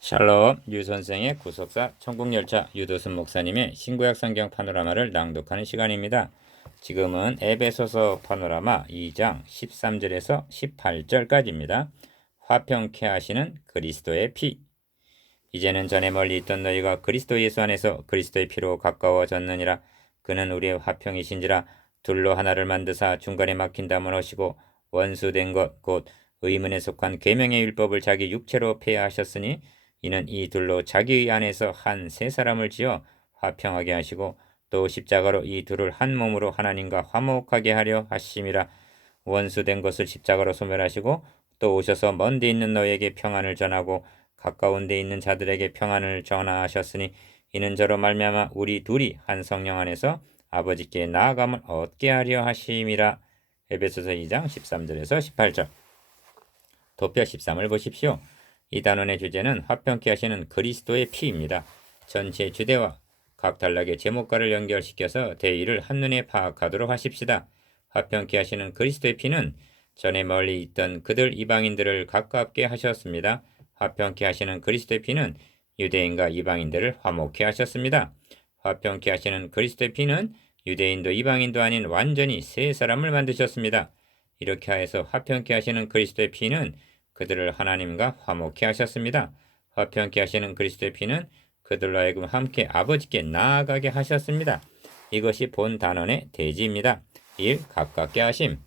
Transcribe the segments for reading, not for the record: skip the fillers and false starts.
샬롬 유선생의 구속사 천국열차 유도순 목사님의 신구약 성경 파노라마를 낭독하는 시간입니다. 지금은 에베소서 파노라마 2장 13절에서 18절까지입니다. 화평케 하시는 그리스도의 피. 이제는 전에 멀리 있던 너희가 그리스도 예수 안에서 그리스도의 피로 가까워졌느니라. 그는 우리의 화평이신지라. 둘로 하나를 만드사 중간에 막힌 담을 하시고 원수된 것 곧 의문에 속한 계명의 율법을 자기 육체로 폐하하셨으니 이는 이 둘로 자기 안에서 한 세 사람을 지어 화평하게 하시고 또 십자가로 이 둘을 한 몸으로 하나님과 화목하게 하려 하심이라. 원수된 것을 십자가로 소멸하시고 또 오셔서 먼 데 있는 너희에게 평안을 전하고 가까운 데 있는 자들에게 평안을 전하셨으니 이는 저로 말미암아 우리 둘이 한 성령 안에서 아버지께 나아감을 얻게 하려 하심이라. 에베소서 2장 13절에서 18절. 도표 13을 보십시오. 이 단원의 주제는 화평케 하시는 그리스도의 피입니다. 전체 주제와 각 단락의 제목과를 연결시켜서 대의를 한눈에 파악하도록 하십시다. 화평케 하시는 그리스도의 피는 전에 멀리 있던 그들 이방인들을 가깝게 하셨습니다. 화평케 하시는 그리스도의 피는 유대인과 이방인들을 화목케 하셨습니다. 화평케 하시는 그리스도의 피는 유대인도 이방인도 아닌 완전히 새 사람을 만드셨습니다. 이렇게 하여서 화평케 하시는 그리스도의 피는 그들을 하나님과 화목케 하셨습니다. 화평케 하시는 그리스도의 피는 그들로 하여금 함께 아버지께 나아가게 하셨습니다. 이것이 본 단원의 대지입니다. 1. 가깝게 하심.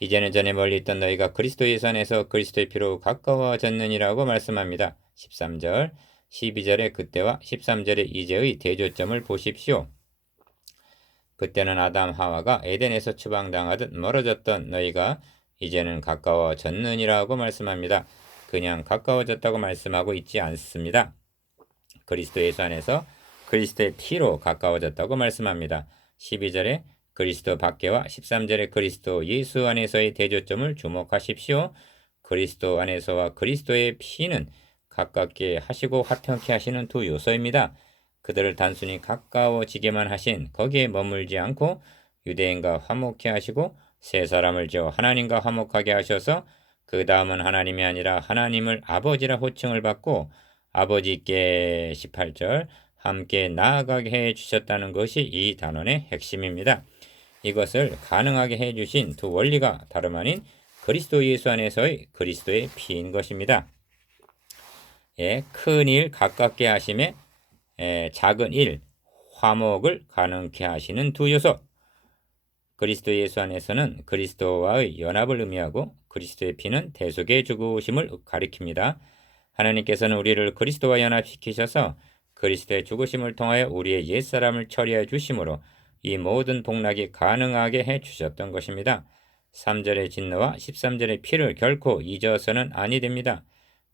이제는 전에 멀리 있던 너희가 그리스도 예수 안에서 그리스도의 피로 가까워졌느니라고 말씀합니다. 13절, 12절의 그때와 13절의 이제의 대조점을 보십시오. 그때는 아담 하와가 에덴에서 추방당하듯 멀어졌던 너희가 이제는 가까워졌느니라고 말씀합니다. 그냥 가까워졌다고 말씀하고 있지 않습니다. 그리스도 예수 안에서 그리스도의 피로 가까워졌다고 말씀합니다. 12절에 그리스도 밖에와 13절에 그리스도 예수 안에서의 대조점을 주목하십시오. 그리스도 안에서와 그리스도의 피는 가깝게 하시고 화평케 하시는 두 요소입니다. 그들을 단순히 가까워지게만 하신 거기에 머물지 않고 유대인과 화목케 하시고 세 사람을 지어 하나님과 화목하게 하셔서 그 다음은 하나님이 아니라 하나님을 아버지라 호칭을 받고 아버지께 18절 함께 나아가게 해 주셨다는 것이 이 단원의 핵심입니다. 이것을 가능하게 해 주신 두 원리가 다름 아닌 그리스도 예수 안에서의 그리스도의 피인 것입니다. 큰 일 가깝게 하심에 작은 일 화목을 가능케 하시는 두 요소. 그리스도 예수 안에서는 그리스도와의 연합을 의미하고 그리스도의 피는 대속의 죽으심을 가리킵니다. 하나님께서는 우리를 그리스도와 연합시키셔서 그리스도의 죽으심을 통하여 우리의 옛사람을 처리해 주심으로 이 모든 복락이 가능하게 해 주셨던 것입니다. 3절의 진노와 13절의 피를 결코 잊어서는 아니 됩니다.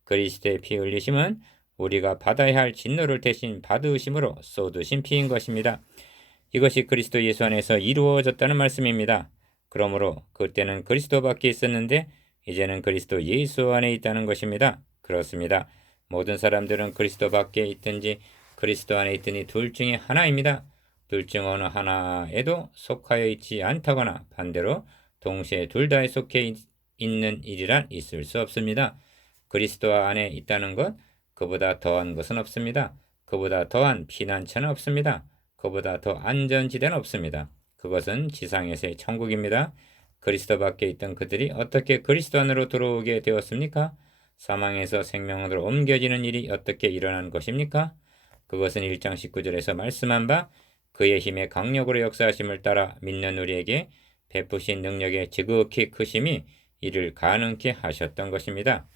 그리스도의 피 흘리심은 우리가 받아야 할 진노를 대신 받으심으로 쏟으신 피인 것입니다. 이것이 그리스도 예수 안에서 이루어졌다는 말씀입니다. 그러므로 그때는 그리스도 밖에 있었는데 이제는 그리스도 예수 안에 있다는 것입니다. 그렇습니다. 모든 사람들은 그리스도 밖에 있든지 그리스도 안에 있든지 둘 중에 하나입니다. 둘 중 어느 하나에도 속하여 있지 않다거나 반대로 동시에 둘 다에 속해 있는 일이란 있을 수 없습니다. 그리스도 안에 있다는 것, 그보다 더한 것은 없습니다. 그보다 더한 피난처는 없습니다. 그보다 더 안전지대는 없습니다. 그것은 지상에서의 천국입니다. 그리스도 밖에 있던 그들이 어떻게 그리스도 안으로 들어오게 되었습니까? 사망에서 생명으로 옮겨지는 일이 어떻게 일어난 것입니까? 그것은 1장 19절에서 말씀한 바 그의 힘의 강력으로 역사하심을 따라 믿는 우리에게 베푸신 능력의 지극히 크심이 이를 가능케 하셨던 것입니다.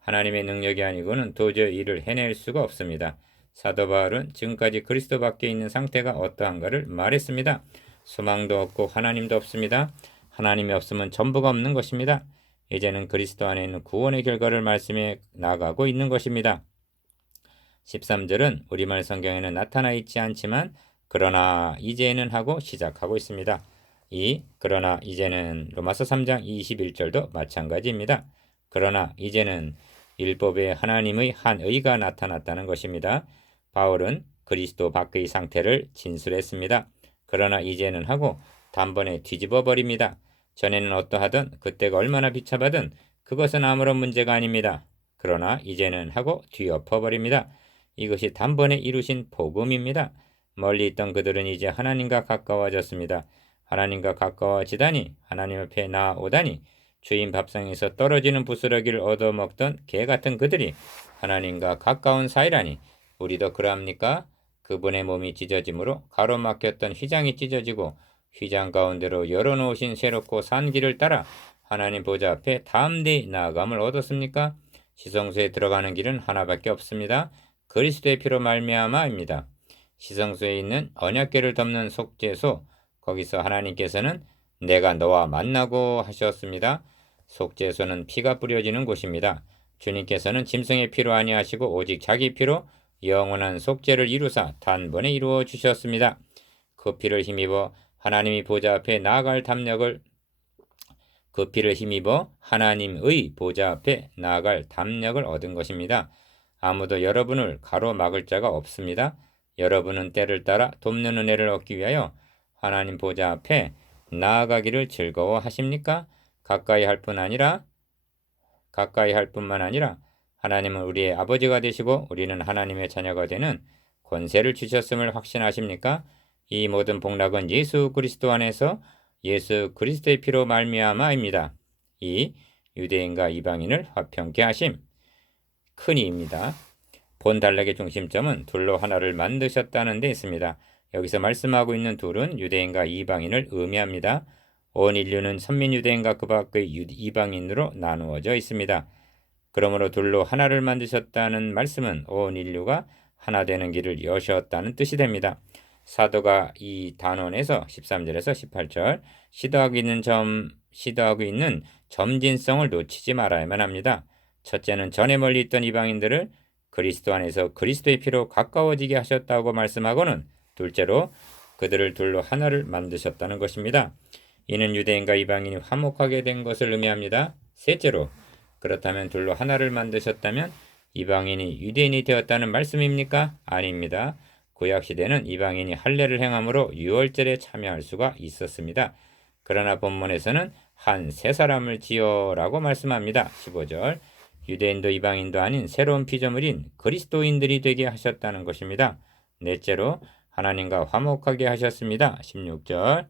하나님의 능력이 아니고는 도저히 이를 해낼 수가 없습니다. 사도 바울은 지금까지 그리스도 밖에 있는 상태가 어떠한가를 말했습니다. 소망도 없고 하나님도 없습니다. 하나님이 없으면 전부가 없는 것입니다. 이제는 그리스도 안에 있는 구원의 결과를 말씀해 나가고 있는 것입니다. 13절은 우리말 성경에는 나타나 있지 않지만 그러나 이제는 하고 시작하고 있습니다. 그러나 이제는 로마서 3장 21절도 마찬가지입니다. 그러나 이제는 율법에 하나님의 한 의가 나타났다는 것입니다. 바울은 그리스도 밖의 상태를 진술했습니다. 그러나 이제는 하고 단번에 뒤집어 버립니다. 전에는 어떠하든 그때가 얼마나 비참하든 그것은 아무런 문제가 아닙니다. 그러나 이제는 하고 뒤엎어버립니다. 이것이 단번에 이루신 복음입니다. 멀리 있던 그들은 이제 하나님과 가까워졌습니다. 하나님과 가까워지다니, 하나님 앞에 나아오다니, 주인 밥상에서 떨어지는 부스러기를 얻어먹던 개 같은 그들이 하나님과 가까운 사이라니, 우리도 그러합니까? 그분의 몸이 찢어짐으로 가로막혔던 휘장이 찢어지고 휘장 가운데로 열어놓으신 새롭고 산 길을 따라 하나님 보좌 앞에 담대히 나아감을 얻었습니까? 시성소에 들어가는 길은 하나밖에 없습니다. 그리스도의 피로 말미암아입니다. 시성소에 있는 언약궤를 덮는 속죄소, 거기서 하나님께서는 내가 너와 만나고 하셨습니다. 속죄소는 피가 뿌려지는 곳입니다. 주님께서는 짐승의 피로 아니하시고 오직 자기 피로 영원한 속죄를 이루사 단번에 이루어 주셨습니다. 그 피를 힘입어 하나님의 보좌 앞에 나아갈 담력을 하나님의 보좌 앞에 나아갈 담력을 얻은 것입니다. 아무도 여러분을 가로막을 자가 없습니다. 여러분은 때를 따라 돕는 은혜를 얻기 위하여 하나님 보좌 앞에 나아가기를 즐거워하십니까? 가까이 할 뿐만 아니라 하나님은 우리의 아버지가 되시고 우리는 하나님의 자녀가 되는 권세를 주셨음을 확신하십니까? 이 모든 복락은 예수 그리스도 안에서 예수 그리스도의 피로 말미암아입니다. 이 유대인과 이방인을 화평케 하심. 큰 이입니다. 본 단락의 중심점은 둘로 하나를 만드셨다는 데 있습니다. 여기서 말씀하고 있는 둘은 유대인과 이방인을 의미합니다. 온 인류는 선민 유대인과 그 밖의 이방인으로 나누어져 있습니다. 그러므로 둘로 하나를 만드셨다는 말씀은 온 인류가 하나 되는 길을 여셨다는 뜻이 됩니다. 사도가 이 단원에서 13절에서 18절 시도하고 있는 점진성을 놓치지 말아야만 합니다. 첫째는 전에 멀리 있던 이방인들을 그리스도 안에서 그리스도의 피로 가까워지게 하셨다고 말씀하고는 둘째로 그들을 둘로 하나를 만드셨다는 것입니다. 이는 유대인과 이방인이 화목하게 된 것을 의미합니다. 셋째로 그렇다면 둘로 하나를 만드셨다면 이방인이 유대인이 되었다는 말씀입니까? 아닙니다. 구약시대는 이방인이 할례를 행함으로 유월절에 참여할 수가 있었습니다. 그러나 본문에서는 한 세 사람을 지어라고 말씀합니다. 15절 유대인도 이방인도 아닌 새로운 피조물인 그리스도인들이 되게 하셨다는 것입니다. 넷째로 하나님과 화목하게 하셨습니다. 16절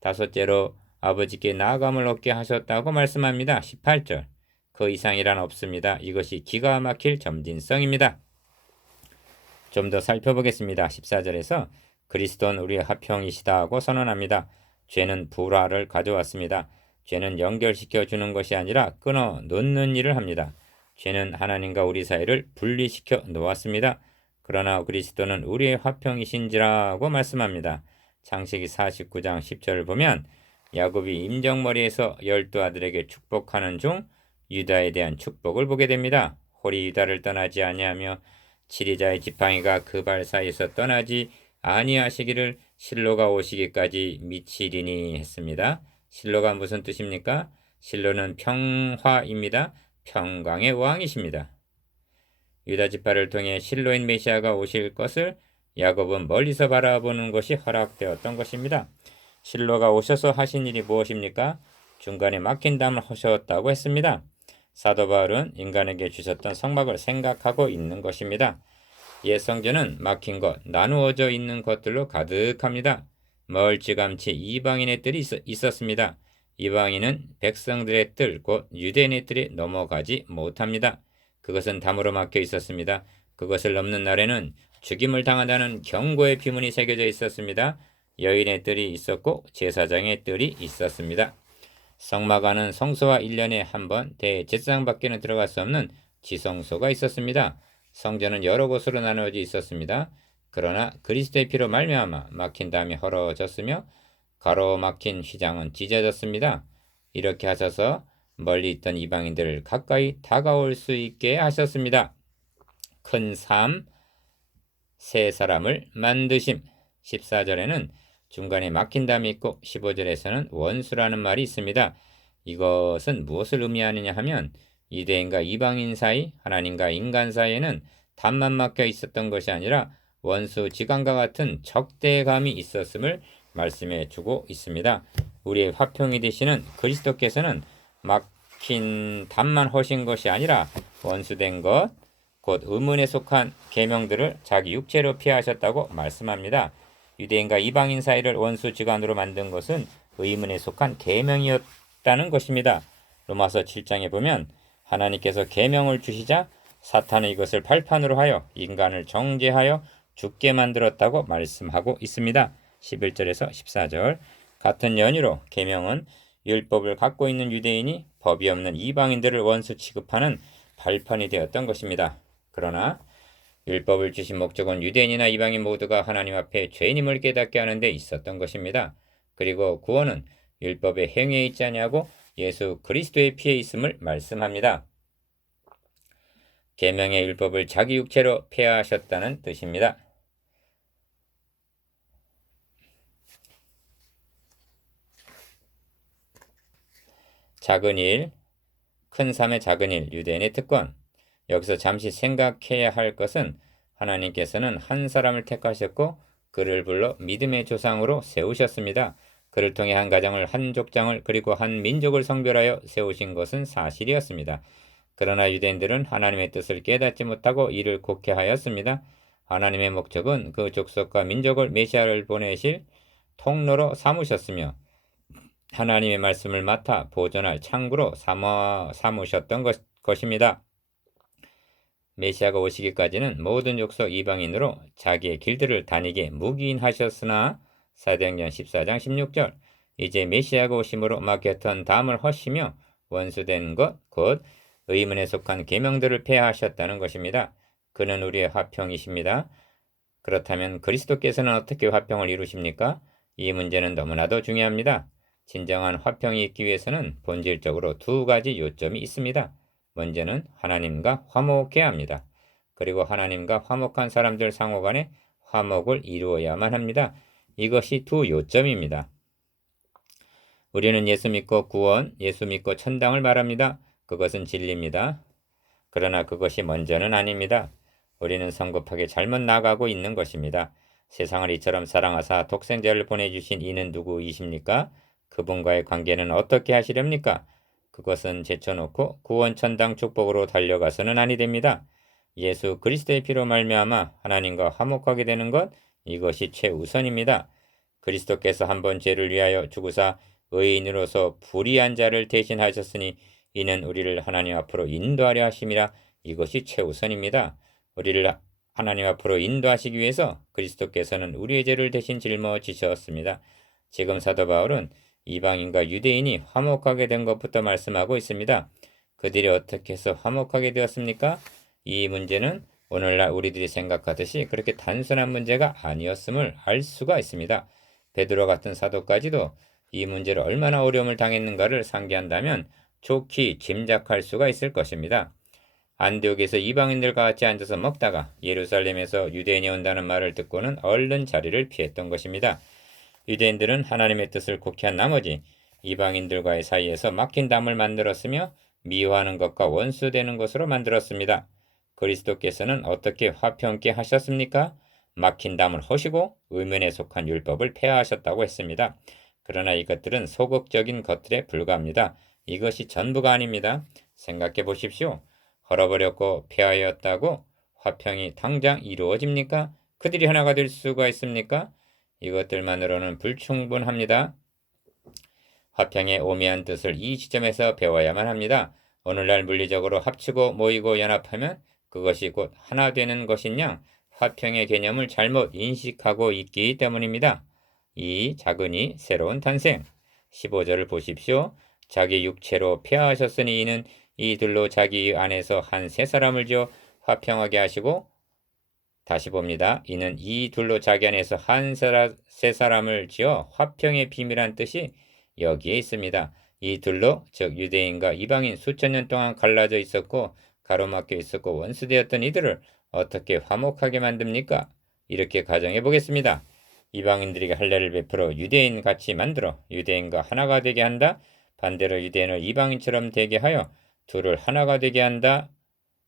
다섯째로 아버지께 나아감을 얻게 하셨다고 말씀합니다. 18절 그 이상이란 없습니다. 이것이 기가 막힐 점진성입니다. 좀 더 살펴보겠습니다. 14절에서 그리스도는 우리의 화평이시다 하고 선언합니다. 죄는 불화를 가져왔습니다. 죄는 연결시켜 주는 것이 아니라 끊어 놓는 일을 합니다. 죄는 하나님과 우리 사이를 분리시켜 놓았습니다. 그러나 그리스도는 우리의 화평이신지라고 말씀합니다. 창세기 49장 10절을 보면 야곱이 임정머리에서 12 아들에게 축복하는 중 유다에 대한 축복을 보게 됩니다. 홀이 유다를 떠나지 아니하며 치리자의 지팡이가 그 발 사이에서 떠나지 아니하시기를 실로가 오시기까지 미치리니 했습니다. 실로가 무슨 뜻입니까? 실로는 평화입니다. 평강의 왕이십니다. 유다 지파를 통해 실로인 메시아가 오실 것을 야곱은 멀리서 바라보는 것이 허락되었던 것입니다. 실로가 오셔서 하신 일이 무엇입니까? 중간에 막힌 담을 하셨다고 했습니다. 사도 바울은 인간에게 주셨던 성막을 생각하고 있는 것입니다. 옛 성전은 막힌 것, 나누어져 있는 것들로 가득합니다. 멀찌감치 이방인의 뜰이 있었습니다. 이방인은 백성들의 뜰, 곧 유대인의 뜰에 넘어가지 못합니다. 그것은 담으로 막혀 있었습니다. 그것을 넘는 날에는 죽임을 당한다는 경고의 비문이 새겨져 있었습니다. 여인의 뜰이 있었고 제사장의 뜰이 있었습니다. 성막 안은 성소와 1년에 한 번 대제사장 밖에는 들어갈 수 없는 지성소가 있었습니다. 성전은 여러 곳으로 나누어져 있었습니다. 그러나 그리스도의 피로 말미암아 막힌 담이 헐어졌으며 가로막힌 휘장은 찢어졌습니다. 이렇게 하셔서 멀리 있던 이방인들을 가까이 다가올 수 있게 하셨습니다. 큰 삶, 세 사람을 만드심. 14절에는 중간에 막힌 담이 있고 15절에서는 원수라는 말이 있습니다. 이것은 무엇을 의미하느냐 하면 유대인과 이방인 사이, 하나님과 인간 사이에는 담만 막혀 있었던 것이 아니라 원수 지간과 같은 적대감이 있었음을 말씀해 주고 있습니다. 우리의 화평이 되시는 그리스도께서는 막힌 담만 허신 것이 아니라 원수된 것, 곧 의문에 속한 계명들을 자기 육체로 피하셨다고 말씀합니다. 유대인과 이방인 사이를 원수지간으로 만든 것은 의문에 속한 계명이었다는 것입니다. 로마서 7장에 보면 하나님께서 계명을 주시자 사탄은 이것을 발판으로 하여 인간을 정죄하여 죽게 만들었다고 말씀하고 있습니다. 11절에서 14절. 같은 연유로 계명은 율법을 갖고 있는 유대인이 법이 없는 이방인들을 원수 취급하는 발판이 되었던 것입니다. 그러나 율법을 주신 목적은 유대인이나 이방인 모두가 하나님 앞에 죄인임을 깨닫게 하는 데 있었던 것입니다. 그리고 구원은 율법의 행위에 있지 아니하고 예수 그리스도의 피에 있음을 말씀합니다. 계명의 율법을 자기 육체로 폐하하셨다는 뜻입니다. 작은 일, 큰 삶의 작은 일, 유대인의 특권. 여기서 잠시 생각해야 할 것은 하나님께서는 한 사람을 택하셨고 그를 불러 믿음의 조상으로 세우셨습니다. 그를 통해 한 가정을, 한 족장을, 그리고 한 민족을 성별하여 세우신 것은 사실이었습니다. 그러나 유대인들은 하나님의 뜻을 깨닫지 못하고 이를 곡해하였습니다. 하나님의 목적은 그 족속과 민족을 메시아를 보내실 통로로 삼으셨으며 하나님의 말씀을 맡아 보존할 창구로 삼으셨던 것입니다. 메시아가 오시기까지는 모든 족속 이방인으로 자기의 길들을 다니게 묵인하셨으나 사도행전 14장 16절 이제 메시아가 오심으로 맡겼던 담을 허시며 원수된 것 곧 의문에 속한 계명들을 폐하하셨다는 것입니다. 그는 우리의 화평이십니다. 그렇다면 그리스도께서는 어떻게 화평을 이루십니까? 이 문제는 너무나도 중요합니다. 진정한 화평이 있기 위해서는 본질적으로 두 가지 요점이 있습니다. 먼저는 하나님과 화목해야 합니다. 그리고 하나님과 화목한 사람들 상호 간에 화목을 이루어야만 합니다. 이것이 두 요점입니다. 우리는 예수 믿고 구원, 예수 믿고 천당을 말합니다. 그것은 진리입니다. 그러나 그것이 먼저는 아닙니다. 우리는 성급하게 잘못 나가고 있는 것입니다. 세상을 이처럼 사랑하사 독생자를 보내주신 이는 누구이십니까? 그분과의 관계는 어떻게 하시렵니까? 그것은 제쳐놓고 구원 천당 축복으로 달려가서는 아니 됩니다. 예수 그리스도의 피로 말미암아 하나님과 화목하게 되는 것, 이것이 최우선입니다. 그리스도께서 한번 죄를 위하여 죽으사 의인으로서 불의한 자를 대신하셨으니 이는 우리를 하나님 앞으로 인도하려 하심이라. 이것이 최우선입니다. 우리를 하나님 앞으로 인도하시기 위해서 그리스도께서는 우리의 죄를 대신 짊어지셨습니다. 지금 사도 바울은 이방인과 유대인이 화목하게 된 것부터 말씀하고 있습니다. 그들이 어떻게 해서 화목하게 되었습니까? 이 문제는 오늘날 우리들이 생각하듯이 그렇게 단순한 문제가 아니었음을 알 수가 있습니다. 베드로 같은 사도까지도 이 문제를 얼마나 어려움을 당했는가를 상기한다면 좋게 짐작할 수가 있을 것입니다. 안디옥에서 이방인들과 같이 앉아서 먹다가 예루살렘에서 유대인이 온다는 말을 듣고는 얼른 자리를 피했던 것입니다. 유대인들은 하나님의 뜻을 곡해한 나머지 이방인들과의 사이에서 막힌 담을 만들었으며 미워하는 것과 원수되는 것으로 만들었습니다. 그리스도께서는 어떻게 화평케 하셨습니까? 막힌 담을 허시고 의문에 속한 율법을 폐하하셨다고 했습니다. 그러나 이것들은 소극적인 것들에 불과합니다. 이것이 전부가 아닙니다. 생각해 보십시오. 헐어버렸고 폐하였다고 화평이 당장 이루어집니까? 그들이 하나가 될 수가 있습니까? 이것들만으로는 불충분합니다. 화평의 오묘한 뜻을 이 지점에서 배워야만 합니다. 오늘날 물리적으로 합치고 모이고 연합하면 그것이 곧 하나 되는 것이냐? 화평의 개념을 잘못 인식하고 있기 때문입니다. 이 작은이 새로운 탄생. 15절을 보십시오. 자기 육체로 폐하하셨으니 이는 이들로 자기 안에서 한 세 사람을 지어 화평하게 하시고 다시 봅니다. 이는 이 둘로 자기 안에서 세 사람을 지어 화평의 비밀한 뜻이 여기에 있습니다. 이 둘로 즉 유대인과 이방인 수천 년 동안 갈라져 있었고 가로막혀 있었고 원수되었던 이들을 어떻게 화목하게 만듭니까? 이렇게 가정해 보겠습니다. 이방인들에게 할례를 베풀어 유대인 같이 만들어 유대인과 하나가 되게 한다. 반대로 유대인을 이방인처럼 되게 하여 둘을 하나가 되게 한다.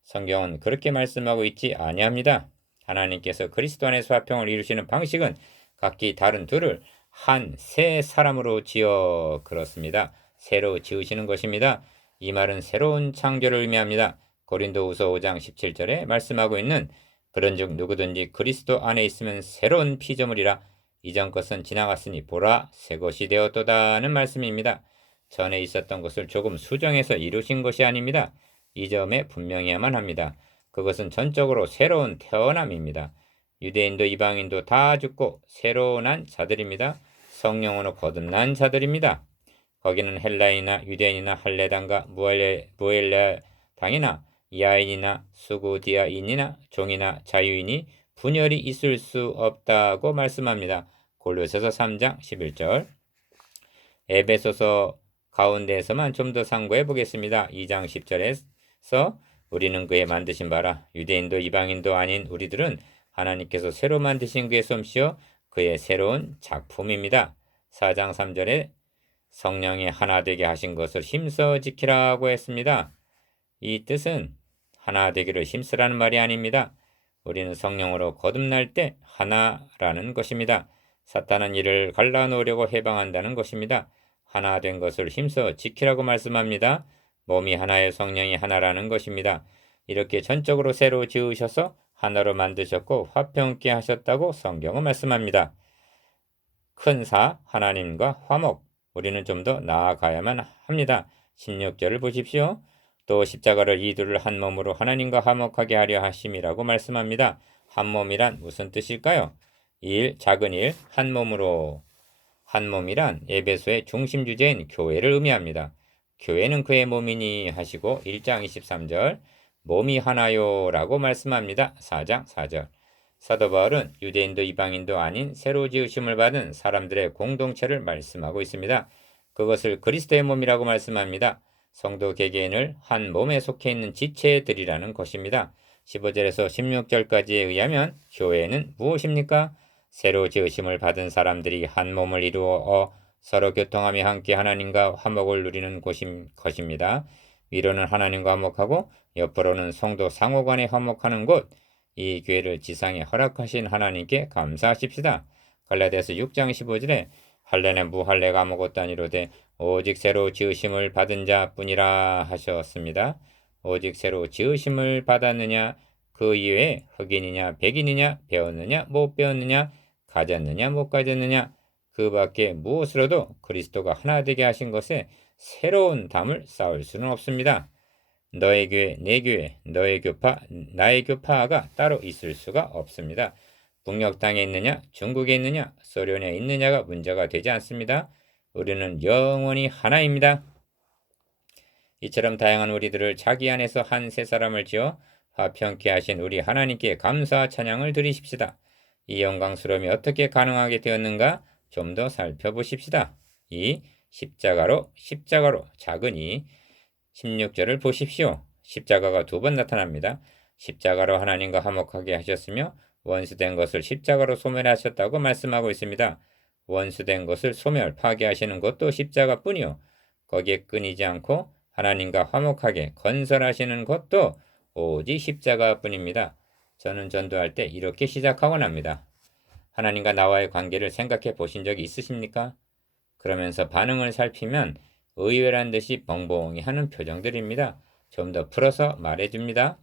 성경은 그렇게 말씀하고 있지 아니합니다. 하나님께서 그리스도 안에서 화평을 이루시는 방식은 각기 다른 둘을 한 세 사람으로 지어 그렇습니다. 새로 지으시는 것입니다. 이 말은 새로운 창조를 의미합니다. 고린도후서 5장 17절에 말씀하고 있는 그런즉 누구든지 그리스도 안에 있으면 새로운 피조물이라 이전 것은 지나갔으니 보라 새 것이 되었도다는 말씀입니다. 전에 있었던 것을 조금 수정해서 이루신 것이 아닙니다. 이 점에 분명해야만 합니다. 그것은 전적으로 새로운 태어남입니다. 유대인도 이방인도 다 죽고 새로 난 자들입니다. 성령으로 거듭난 자들입니다. 거기는 헬라인이나 유대인이나 할레당과 무엘레당이나 야인이나 수구디아인이나 종이나 자유인이 분열이 있을 수 없다고 말씀합니다. 골로새서 3장 11절. 에베소서 가운데에서만 좀 더 상고해 보겠습니다. 2장 10절에서 우리는 그의 만드신 바라 유대인도 이방인도 아닌 우리들은 하나님께서 새로 만드신 그의 솜씨요 그의 새로운 작품입니다. 4장 3절에 성령이 하나 되게 하신 것을 힘써 지키라고 했습니다. 이 뜻은 하나 되기를 힘쓰라는 말이 아닙니다. 우리는 성령으로 거듭날 때 하나라는 것입니다. 사탄은 이를 갈라놓으려고 해방한다는 것입니다. 하나 된 것을 힘써 지키라고 말씀합니다. 몸이 하나의 성령이 하나라는 것입니다. 이렇게 전적으로 새로 지으셔서 하나로 만드셨고 화평케 하셨다고 성경은 말씀합니다. 큰 사 하나님과 화목 우리는 좀 더 나아가야만 합니다. 16절을 보십시오. 또 십자가를 이둘을 한 몸으로 하나님과 화목하게 하려 하심이라고 말씀합니다. 한 몸이란 무슨 뜻일까요? 일, 작은 일, 한 몸으로. 한 몸이란 에베소의 중심 주제인 교회를 의미합니다. 교회는 그의 몸이니 하시고 1장 23절 몸이 하나요 라고 말씀합니다. 4장 4절. 사도 바울은 유대인도 이방인도 아닌 새로 지으심을 받은 사람들의 공동체를 말씀하고 있습니다. 그것을 그리스도의 몸이라고 말씀합니다. 성도 개개인을 한 몸에 속해 있는 지체들이라는 것입니다. 15절에서 16절까지에 의하면 교회는 무엇입니까? 새로 지으심을 받은 사람들이 한 몸을 이루어 서로 교통하며 함께 하나님과 화목을 누리는 것입니다. 위로는 하나님과 화목하고 옆으로는 성도 상호간에 화목하는 곳. 이 교회를 지상에 허락하신 하나님께 감사하십시다. 갈라디아서 6장 15절에 할례나 무할례가 아무것도 아니로되 오직 새로 지으심을 받은 자뿐이라 하셨습니다. 오직 새로 지으심을 받았느냐 그 이외에 흑인이냐 백인이냐 배웠느냐 못 배웠느냐 가졌느냐 못 가졌느냐 그 밖에 무엇으로도 그리스도가 하나 되게 하신 것에 새로운 담을 쌓을 수는 없습니다. 너의 교회, 내 교회, 너의 교파, 나의 교파가 따로 있을 수가 없습니다. 북녘 땅에 있느냐, 중국에 있느냐, 소련에 있느냐가 문제가 되지 않습니다. 우리는 영원히 하나입니다. 이처럼 다양한 우리들을 자기 안에서 한 세 사람을 지어 화평케 하신 우리 하나님께 감사 찬양을 드리십시다. 이 영광스러움이 어떻게 가능하게 되었는가 좀 더 살펴보십시다. 이 십자가로 작으니 16절을 보십시오. 십자가가 두 번 나타납니다. 십자가로 하나님과 화목하게 하셨으며 원수된 것을 십자가로 소멸하셨다고 말씀하고 있습니다. 원수된 것을 파괴하시는 것도 십자가뿐이요. 거기에 끊이지 않고 하나님과 화목하게 건설하시는 것도 오직 십자가뿐입니다. 저는 전도할 때 이렇게 시작하곤 합니다. 하나님과 나와의 관계를 생각해 보신 적이 있으십니까? 그러면서 반응을 살피면 의외란 듯이 벙벙이 하는 표정들입니다. 좀 더 풀어서 말해줍니다.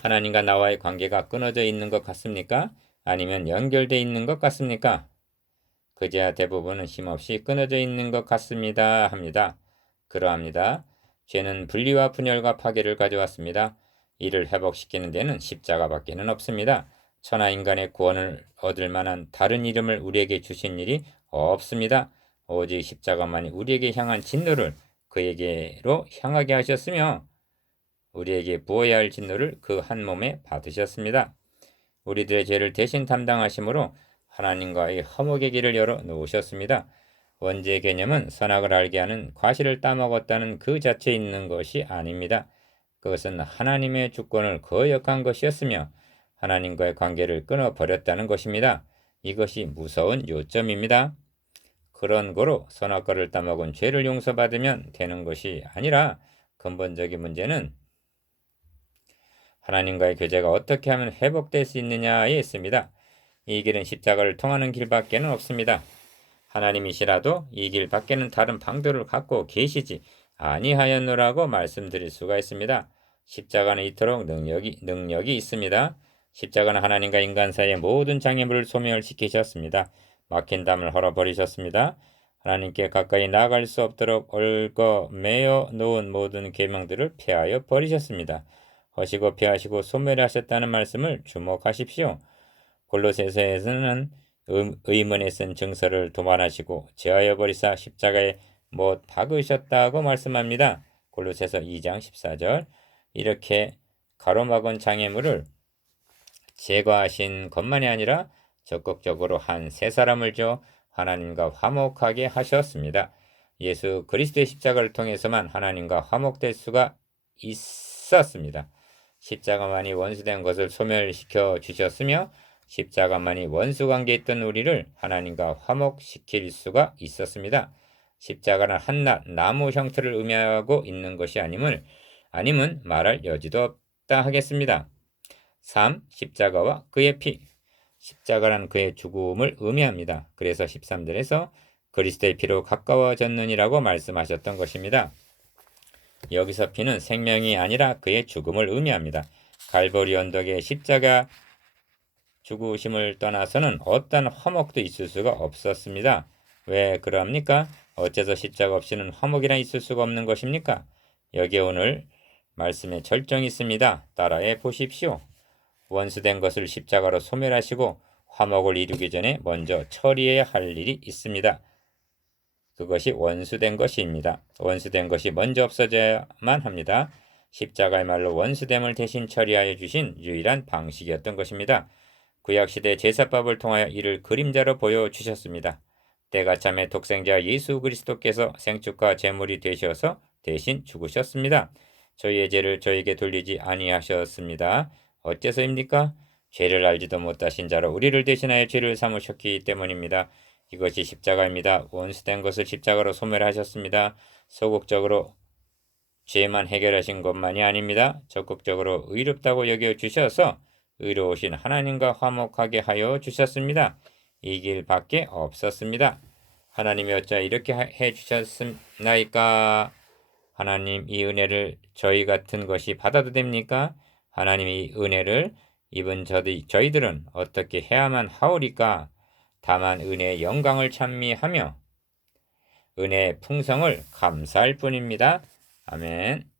하나님과 나와의 관계가 끊어져 있는 것 같습니까? 아니면 연결되어 있는 것 같습니까? 그제야 대부분은 힘없이 끊어져 있는 것 같습니다. 합니다. 그러합니다. 죄는 분리와 분열과 파괴를 가져왔습니다. 이를 회복시키는 데는 십자가밖에는 없습니다. 천하 인간의 구원을 얻을 만한 다른 이름을 우리에게 주신 일이 없습니다. 오직 십자가만이 우리에게 향한 진노를 그에게로 향하게 하셨으며 우리에게 부어야 할 진노를 그 한 몸에 받으셨습니다. 우리들의 죄를 대신 담당하심으로 하나님과의 화목의 길을 열어 놓으셨습니다. 원죄의 개념은 선악을 알게 하는 과실을 따먹었다는 그 자체에 있는 것이 아닙니다. 그것은 하나님의 주권을 거역한 것이었으며 하나님과의 관계를 끊어버렸다는 것입니다. 이것이 무서운 요점입니다. 그런 거로 선악과를 따먹은 죄를 용서받으면 되는 것이 아니라 근본적인 문제는 하나님과의 교제가 어떻게 하면 회복될 수 있느냐에 있습니다. 이 길은 십자가를 통하는 길밖에는 없습니다. 하나님이시라도 이 길 밖에는 다른 방도를 갖고 계시지 아니하였노라고 말씀드릴 수가 있습니다. 십자가는 이토록 능력이 있습니다. 십자가는 하나님과 인간 사이의 모든 장애물을 소멸시키셨습니다. 막힌 담을 헐어버리셨습니다. 하나님께 가까이 나아갈 수 없도록 얽어매어 놓은 모든 계명들을 폐하여 버리셨습니다. 허시고 폐하시고 소멸하셨다는 말씀을 주목하십시오. 골로새서에서는 의문에 쓴 증서를 도말하시고 제하여 버리사 십자가에 못 박으셨다고 말씀합니다. 골로새서 2장 14절. 이렇게 가로막은 장애물을 제거하신 것만이 아니라 적극적으로 한 세 사람을 줘 하나님과 화목하게 하셨습니다. 예수 그리스도의 십자가를 통해서만 하나님과 화목될 수가 있었습니다. 십자가만이 원수된 것을 소멸시켜 주셨으며 십자가만이 원수관계에 있던 우리를 하나님과 화목시킬 수가 있었습니다. 십자가는 한낱 나무 형태를 의미하고 있는 것이 아님은 말할 여지도 없다 하겠습니다. 3. 십자가와 그의 피. 십자가란 그의 죽음을 의미합니다. 그래서 13절에서 그리스도의 피로 가까워졌느니라고 말씀하셨던 것입니다. 여기서 피는 생명이 아니라 그의 죽음을 의미합니다. 갈보리 언덕의 십자가 죽으심을 떠나서는 어떤 화목도 있을 수가 없었습니다. 왜 그럽니까? 어째서 십자가 없이는 화목이나 있을 수가 없는 것입니까? 여기에 오늘 말씀에 절정이 있습니다. 따라해 보십시오. 원수된 것을 십자가로 소멸하시고 화목을 이루기 전에 먼저 처리해야 할 일이 있습니다. 그것이 원수된 것입니다. 원수된 것이 먼저 없어져야만 합니다. 십자가의 말로 원수됨을 대신 처리하여 주신 유일한 방식이었던 것입니다. 구약시대 제사법을 통하여 이를 그림자로 보여주셨습니다. 때가 참에 독생자 예수 그리스도께서 생축과 제물이 되셔서 대신 죽으셨습니다. 저희의 죄를 저에게 돌리지 아니하셨습니다. 어째서입니까? 죄를 알지도 못하신 자로 우리를 대신하여 죄를 삼으셨기 때문입니다. 이것이 십자가입니다. 원수된 것을 십자가로 소멸하셨습니다. 소극적으로 죄만 해결하신 것만이 아닙니다. 적극적으로 의롭다고 여겨주셔서 의로우신 하나님과 화목하게 하여 주셨습니다. 이 길밖에 없었습니다. 하나님이 어찌 이렇게 해주셨나이까? 하나님 이 은혜를 저희 같은 것이 받아도 됩니까? 하나님 이 은혜를 입은 저희들은 어떻게 해야만 하오리까? 다만 은혜의 영광을 찬미하며 은혜의 풍성을 감사할 뿐입니다. 아멘.